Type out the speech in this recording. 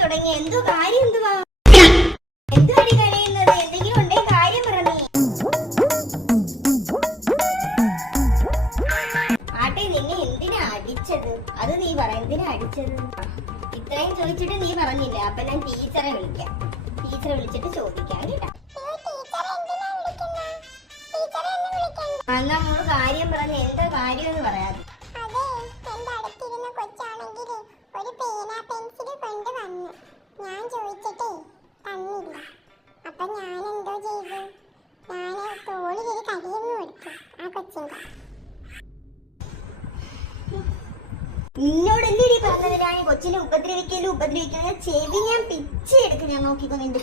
തുടങ്ങി. എന്തോ കാര്യം എന്തുവാ? എന്തുവാടി കരയുന്നത്? എന്തെങ്കിലും കാര്യം പറഞ്ഞേ നിന്നെ എന്തിനാ അടിച്ചത്? അത് നീ പറ. എന്തിനാ അടിച്ചത്? ഇത്രയും ചോദിച്ചിട്ട് നീ പറഞ്ഞില്ല? അപ്പൊ ഞാൻ ടീച്ചറെ വിളിക്കാം. ടീച്ചറെ വിളിച്ചിട്ട് ചോദിക്കാം കേട്ടാ. എന്നാ മോൾ കാര്യം പറഞ്ഞ. എന്താ കാര്യം എന്ന് പറയാതെ. പെൻസിൽ കൊണ്ട് വന്നു. ഞാൻ ചോദിച്ചിട്ടേ തന്നില്ല. അപ്പൊ ഞാൻ എന്തോ ചെയ്തു? ഞാൻ തോളിൽ ഒരു കരിയൊന്നും കൊടുത്തു ആ കൊച്ചിന്റെ നിന്നോട് എന്തിനീ പറഞ്ഞത്? ഞാൻ ഈ കൊച്ചിനെ ഉപദ്രവിക്കലും ഉപദ്രവിക്കലും ചെവി ഞാൻ പിച്ചെടുക്കും ഞാൻ നോക്കിക്കോ നിന്റെ